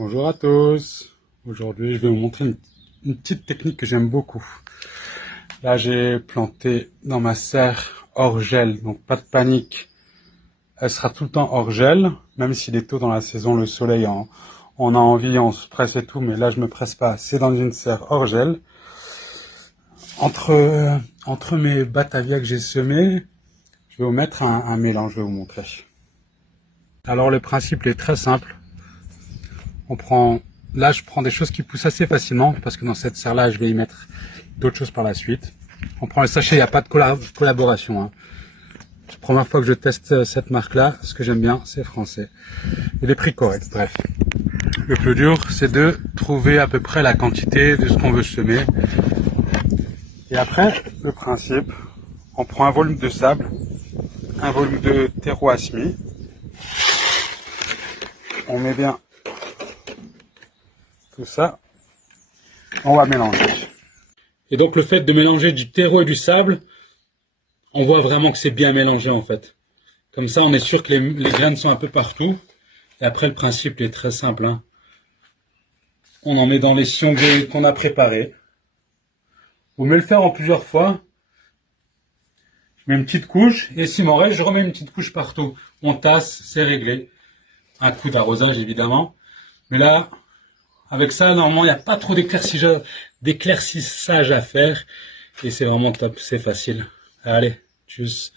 Bonjour à tous. Aujourd'hui, je vais vous montrer une petite technique que j'aime beaucoup. Là, j'ai planté dans ma serre hors gel, donc pas de panique. Elle sera tout le temps hors gel, même s'il est tôt dans la saison, le soleil, on a envie, on se presse et tout, mais là, je me presse pas. C'est dans une serre hors gel. Entre mes batavia que j'ai semés, je vais vous mettre un mélange, je vais vous montrer. Alors, le principe est très simple. Là, je prends des choses qui poussent assez facilement, parce que dans cette serre-là, je vais y mettre d'autres choses par la suite. On prend le sachet, il n'y a pas de collaboration. Hein. C'est la première fois que je teste cette marque-là. Ce que j'aime bien, c'est français. Et les prix corrects, bref. Le plus dur, c'est de trouver à peu près la quantité de ce qu'on veut semer. Et après, le principe, on prend un volume de sable, un volume de terreau à semis. On met bien tout ça, on va mélanger. Et donc le fait de mélanger du terreau et du sable, on voit vraiment que c'est bien mélangé en fait. Comme ça on est sûr que les graines sont un peu partout. Et après le principe est très simple. Hein. On en met dans les sillons qu'on a préparés. Vous pouvez le faire en plusieurs fois. Je mets une petite couche et s'il m'en reste, je remets une petite couche partout. On tasse, c'est réglé. Un coup d'arrosage évidemment. Mais là, avec ça, normalement, il n'y a pas trop d'éclaircissage à faire. Et c'est vraiment top, c'est facile. Allez, tchuss.